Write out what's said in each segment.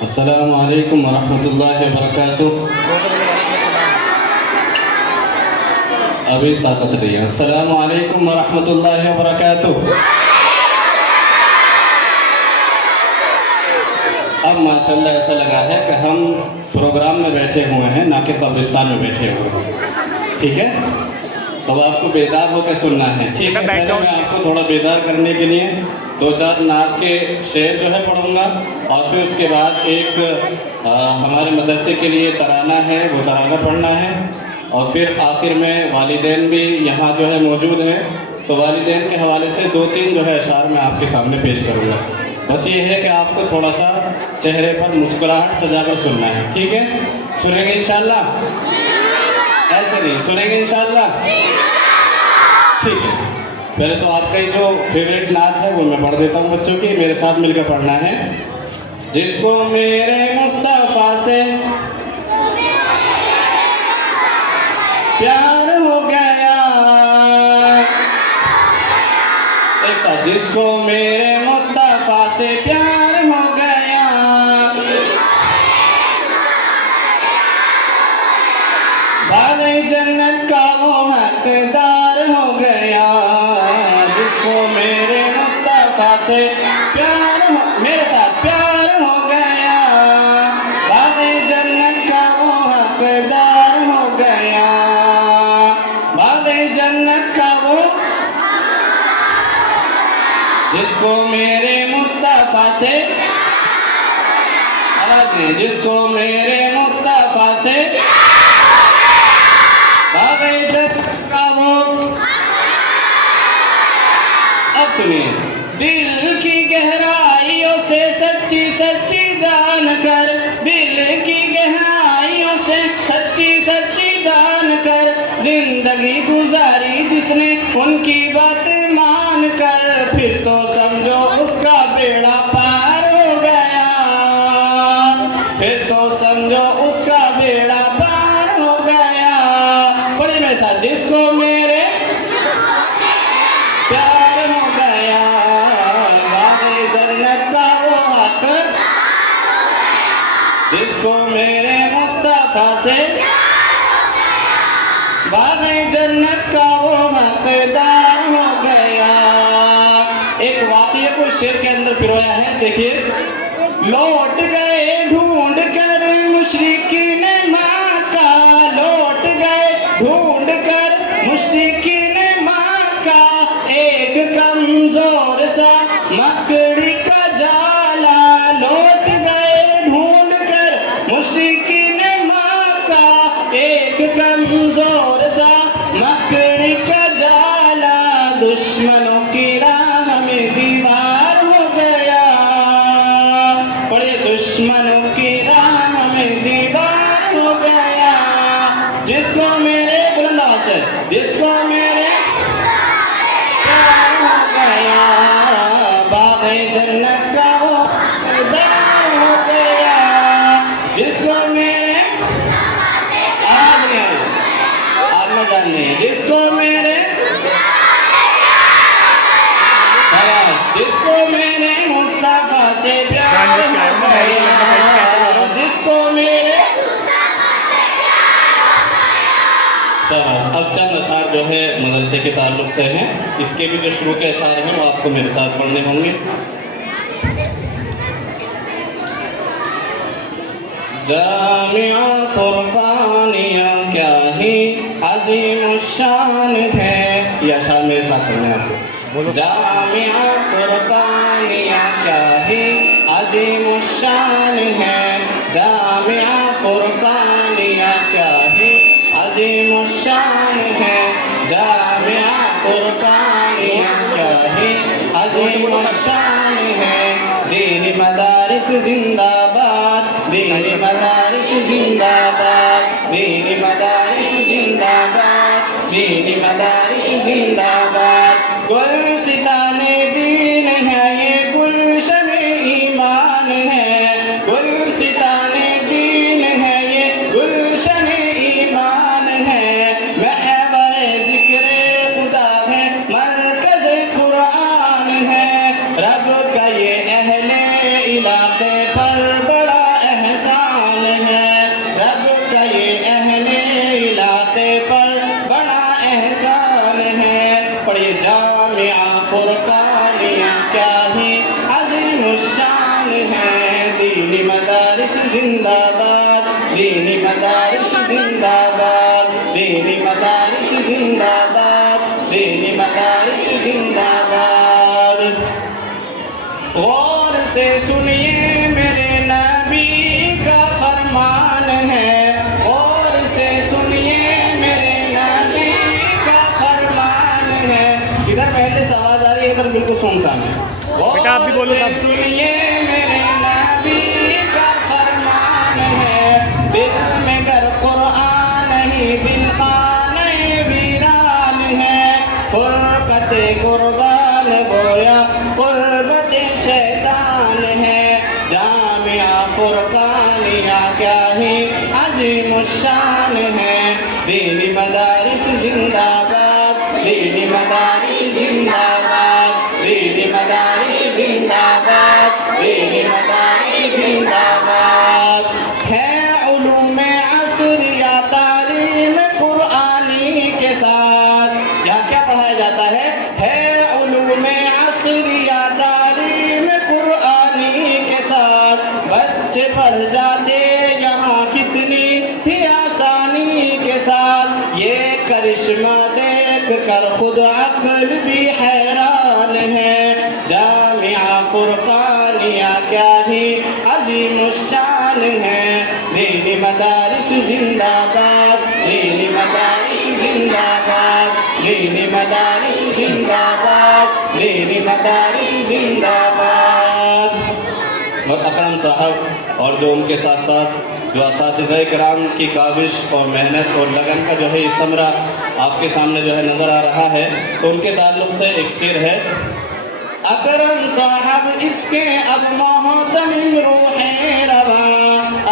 अस्सलामु अलैकुम वरहमतुल्लाहि वबरकातुह। अभी ताकत नहीं है। अस्सलामु अलैकुम वरहमतुल्लाहि वबरकातुह। अब माशाल्लाह ऐसा लगा है कि हम प्रोग्राम में बैठे हुए हैं, ना कि कब्रिस्तान में बैठे हुए हैं। ठीक है, तो आपको बेदार होकर सुनना है। ठीक है, पहले मैं आपको थोड़ा बेदार करने के लिए दो चार नात के शेर जो है पढ़ूंगा, और फिर उसके बाद एक हमारे मदरसे के लिए तराना है, वो तराना पढ़ना है, और फिर आखिर में वालिदैन भी यहाँ जो है मौजूद हैं, तो वालिदैन के हवाले से दो तीन जो है अशार मैं आपके सामने पेश करूँगा। बस ये है कि आपको थोड़ा सा चेहरे पर मुस्कुराहट सजा कर सुनना है। ठीक है, सुनेंगे इंशाल्लाह? ऐसे नहीं सुनेंगे इंशाल्लाह? ठीक है, पहले तो आपका ही जो फेवरेट नात है वो मैं पढ़ देता हूँ बच्चों की, मेरे साथ मिलकर पढ़ना है। जिसको मेरे मुस्तफा से प्यार हो गया, एक साथ, जिसको मेरे मुस्तफा से प्यार हो गया, बाग़े जन्नत का वो हकदार हो गया। जिसको मेरे मुस्तफा से प्यार हो, मेरे साथ प्यार हो गया, बाग़े जन्नत का वो हकदार हो गया, बाग़े जन्नत का वो, जिसको मेरे मुस्तफा से, आवाज़ नहीं, जिसको मेरे मुस्तफा से बाग़े जन्नत का वो, अब सुनिए, दिल की गहराइयों से सच्ची सच्ची जान कर, दिल की गहराइयों से सच्ची सच्ची जान कर, जिंदगी गुजारी जिसने उनकी बात मान कर, फिर तो समझो उसका बेड़ा पार हो गया, फिर तो समझो उसका बेड़ा पार हो गया। पढ़े मेरे साथ, जिसको मेरे प्यार हो गया, बाग़े जन्नत का वो हक, जिसको मेरे मुस्तफा से बाग़े जन्नत का वो हकदार हो गया। एक वाक़िया को शेर के अंदर पिरोया है, देखिए। लौट गए ढूंढ कर मुशरिकीन मक्का, लौट गए ढूंढ कर मुशरिकीन मक्का, एक कमजोर सा मकड़ी का जाला, लौट गए ढूंढ कर मुशरिकीन मक्का, एक कमजोर सा मकड़ी का जाला, दुश्मनों की राह में दीवार हो गया, पढ़े, दुश्मनों की राह में दीवार हो गया। जिसको मेरे, बुलंद आवाज़ से, जिसको मेरे प्यार हो गया, बाग़े जन्नत का वो हकदार हो गया, जिसको मेरे, आवाज़ नहीं आई, आज में जान नहीं, जिसको मेरे, जिसको मेरे मुस्तफा से प्यार हो गया, जिसको मेरे, अब चंद अशार जो है मदरसे के ताल्लुक से हैं, इसके भी जो शुरू के अशार हैं वो आपको मेरे साथ पढ़ने होंगे। जामिया फुरकानिया क्या ही अजीम शान है, यह अशार मेरे साथ पढ़ना है आपको। जामिया फुरकानिया क्या ही अजीम शान है, जामिया फुरकानिया क्या ही अजीम शान है, जामिया फुरकानिया क्या ही अजीम शान है। दीनी मदारिस जिंदाबाद, दीनी मदारिस जिंदाबाद, दीनी मदारिस जिंदाबाद, दीनी मदारिस जिंदाबाद। गुलसिताने दीन है ये, गुलशन ईमान है, गुलसिताने दीन है ये, गुलशन ईमान है। महवर ज़िक्र खुदा है, मरकज़ कुरान है, रब का ये अहले इलाके पर बड़ा दीनी मदारिस जिंदाबाद, दीनी मदारिस जिंदाबाद, दीनी मदारिस जिंदाबाद, दीनी मदारिस जिंदाबाद। गौर से सुनिए मेरे नबी का फरमान है, गौर से सुनिए मेरे नबी का फरमान है। इधर पहले से आवाज आ रही है, इधर बिल्कुल सुनसान है। बेटा आप भी बोलो तब। सुनिए मेरे नबी का फरमान है, दिल में गर कुरान ही दिल खाने वीरान है। फुरकते कुर्बान गोया कुर्बत शैतान है, जामिया फुरकानिया क्या ही अजीम शान है। दीनी मदारिस जिंदाबाद, दीनी मदारिस जिंदाबाद, दीनी मदारिस जिंदाबाद, दीनी मदारिस जिंदाबाद। है उलूमे असरिया तालीम कुरानी के साथ, यहाँ क्या पढ़ाया जाता है उलूमे असरिया तालीम कुरानी के साथ। बच्चे पढ़ जाते यहाँ कितनी ही आसानी के साथ, ये करिश्मा देख कर खुद अक्ल भी हैरान है। जामिया फुरकानिया क्या ही अजीम शान है। दीनी मदारिस जिंदाबाद, दीनी मदारिस जिंदाबाद, दीनी मदारिस जिंदाबाद, दीनी मदारिस जिंदाबाद। और अकरम साहब और जो उनके साथ साथ जो असातिज़ा कराम की काविश और मेहनत और लगन का जो है समरा आपके सामने जो है नज़र आ रहा है, तो उनके ताल्लुक़ से एक शेर है। अकरम साहब इसके अब मोहतम रूहे रवा,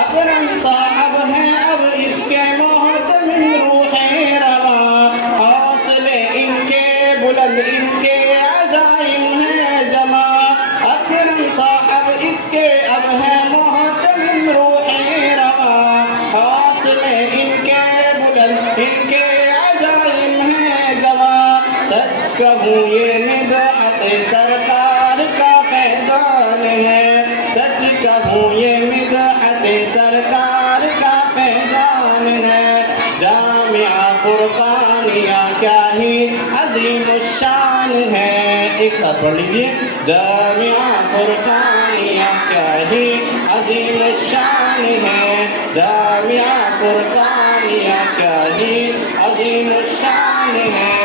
अकरम साहब हैं अब इसके मोहतम रूहे रवा। हौसले इनके बुलंद इनके अज़ाइम हैं जमा, अकरम साहब इसके अब हैं मोहतम रूहे रवा। हौसले इनके बुलंद इनके अज़ाइम हैं जमा। सच कहूँ ये मिदहत सरकार का फैज़ान है, सच कहूँ ये मिदहत सरकार का फैज़ान है। जामिया फुरकानिया क्या ही अजीम शान है। एक साथ पढ़ लीजिए। जामिया फुरकानिया क्या ही अजीम शान है, जामिया फुरकानिया क्या ही अजीम शान है।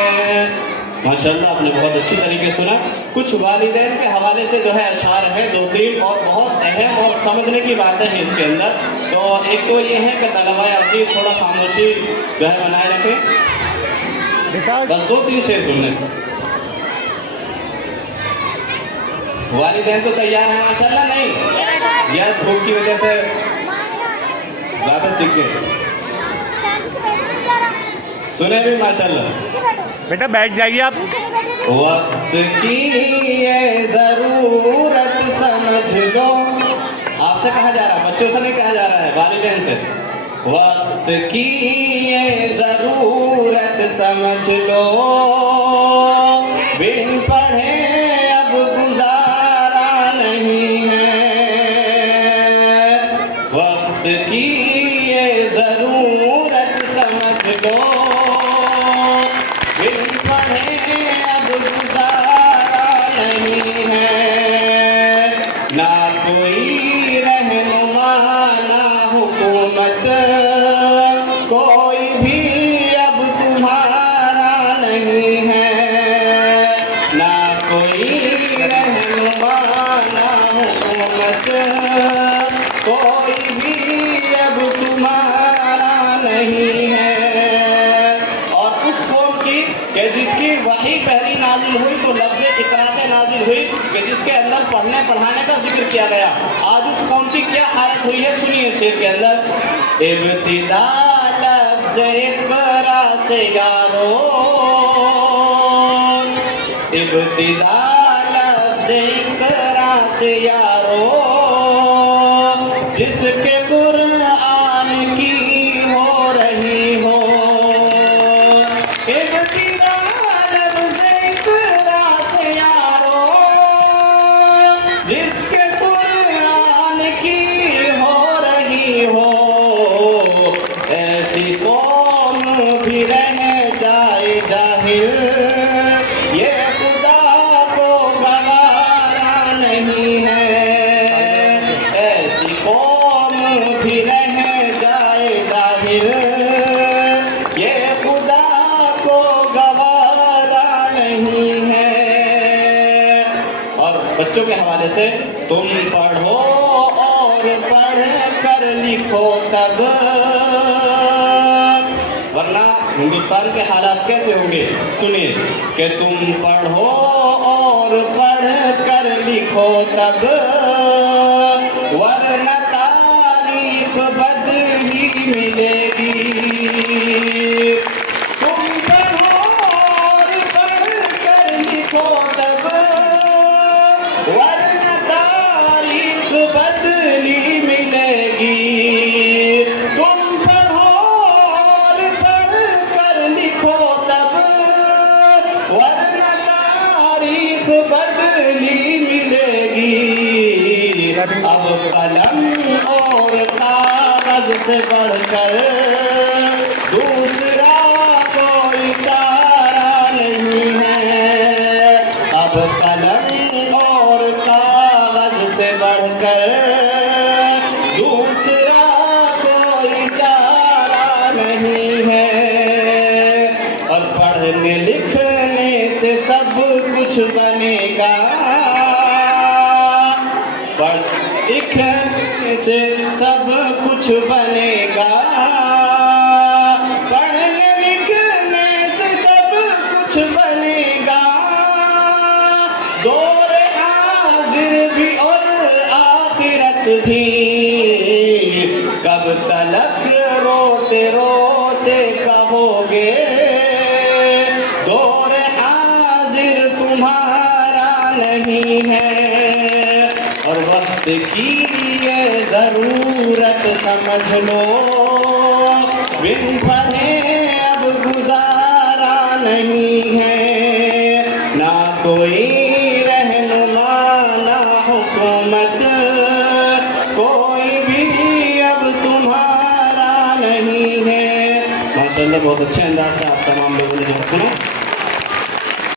माशाल्लाह आपने बहुत अच्छी तरीके सुना। कुछ वालिदैन के हवाले से जो है अशार है 2-3 और बहुत अहम और समझने की बातें हैं इसके अंदर। तो एक तो ये है कि तलबा अज़ीज़ थोड़ा खामोशी जो है बनाए रखें, बस 2-3 शेर सुनने। वालिदैन तो तैयार हैं माशाल्लाह? नहीं यार, धूप की वजह से ज़्यादा सीख गए। सुने भी माशाल्लाह। बेटा बैठ जाइए आप। वक्त की ये जरूरत समझ लो, आपसे कहा जा रहा है, बच्चों से नहीं कहा जा रहा है, वालिदैन से। वक्त की ये जरूरत समझ लो, बिन पढ़े अब गुजारा नहीं है। वक्त की ये जरूरत समझ लो, बिन पढ़े अब गुजारा नहीं है। ना कोई रहनुमा ना हुकूमत, कोई भी अब तुम्हारा नहीं है। ना कोई रहनुमा ना हुकूमत, कोई भी अब तुम्हारा नहीं है। कि जिसकी वही पहली नाजिल हुई तो लफ्ज़ इकरा से नाजिल हुई, कि जिसके अंदर पढ़ने पढ़ाने का जिक्र किया गया। आज उस कौम की क्या हालत हुई है, सुनिए शेर के अंदर। इब्तिदा लफ्ज़ इकरा से यारो, इब्तिदा लफ्ज़ इकरा से यारो, जिसके कुरान की हो रही हो। इब्तिदा लफ्ज़ इकरा से यारो, जिसके कुरान की कर लिखो तब, वरना हिंदुस्तान के हालात कैसे होंगे? सुनिए कि तुम पढ़ो और पढ़ कर लिखो तब, वरना तारीफ बदली मिलेगी। तुम पढ़ो और पढ़ कर लिखो तब, वरना तारीफ बदली मिलेगी। तुम पढ़ो और पढ़ कर लिखो तब, वरना तारीफ बदली मिलेगी। अब कलम और कागज से बढ़कर दूसरा कोई चारा नहीं है। अब कलम और कागज से बढ़कर दूसरा कोई चारा नहीं है। और पढ़ने लिखने से सब कुछ बनेगा, पढ़ लिखने से सब कुछ बनेगा। पढ़ने लिखने से सब कुछ बनेगा। दौर हाजिर भी और आखिरत भी, कब तलक रोते रोते कहोगे दौर हाजिर तुम्हारा नहीं है। और वक्त की ये जरूरत समझ लो, बिन पढ़े अब गुजारा नहीं है। ना कोई रहनुमा ना हुकूमत, कोई भी अब तुम्हारा नहीं है। माशाअल्लाह बहुत अच्छे अंदाज से आप तमाम लोगों ने जो सुना।